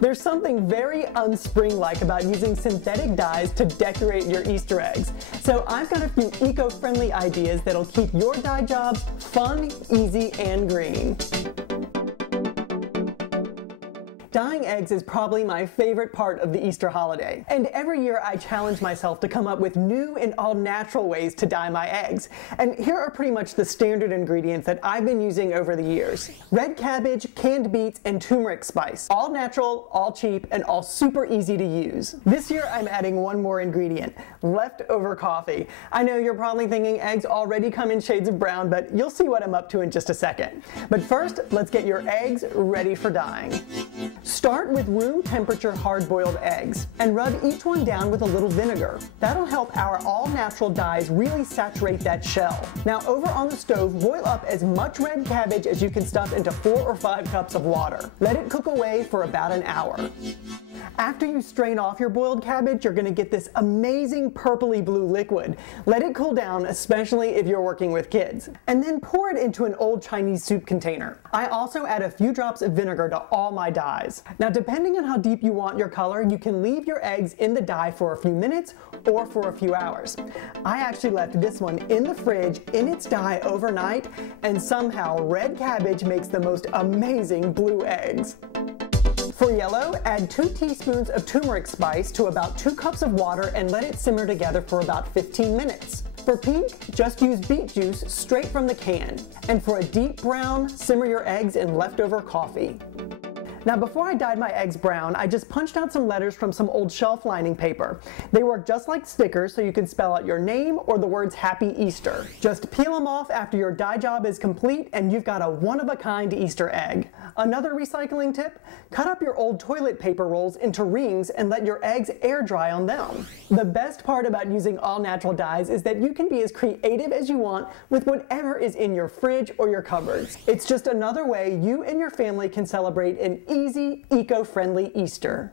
There's something very unspring-like about using synthetic dyes to decorate your Easter eggs. So I've got a few eco-friendly ideas that'll keep your dye jobs fun, easy, and green. Dyeing eggs is probably my favorite part of the Easter holiday, and every year I challenge myself to come up with new and all-natural ways to dye my eggs. And here are pretty much the standard ingredients that I've been using over the years. Red cabbage, canned beets, and turmeric spice. All natural, all cheap, and all super easy to use. This year I'm adding one more ingredient, leftover coffee. I know you're probably thinking eggs already come in shades of brown, but you'll see what I'm up to in just a second. But first, let's get your eggs ready for dyeing. Start with room temperature hard-boiled eggs and rub each one down with a little vinegar. That'll help our all-natural dyes really saturate that shell. Now over on the stove, boil up as much red cabbage as you can stuff into 4 or 5 cups of water. Let it cook away for about an hour. After you strain off your boiled cabbage, you're going to get this amazing purpley blue liquid. Let it cool down, especially if you're working with kids. And then pour it into an old Chinese soup container. I also add a few drops of vinegar to all my dyes. Now, depending on how deep you want your color, you can leave your eggs in the dye for a few minutes or for a few hours. I actually left this one in the fridge in its dye overnight, and somehow red cabbage makes the most amazing blue eggs. For yellow, add 2 teaspoons of turmeric spice to about 2 cups of water and let it simmer together for about 15 minutes. For pink, just use beet juice straight from the can. And for a deep brown, simmer your eggs in leftover coffee. Now before I dyed my eggs brown, I just punched out some letters from some old shelf lining paper. They work just like stickers, so you can spell out your name or the words Happy Easter. Just peel them off after your dye job is complete and you've got a one-of-a-kind Easter egg. Another recycling tip, cut up your old toilet paper rolls into rings and let your eggs air dry on them. The best part about using all-natural dyes is that you can be as creative as you want with whatever is in your fridge or your cupboards. It's just another way you and your family can celebrate an easy, eco-friendly Easter.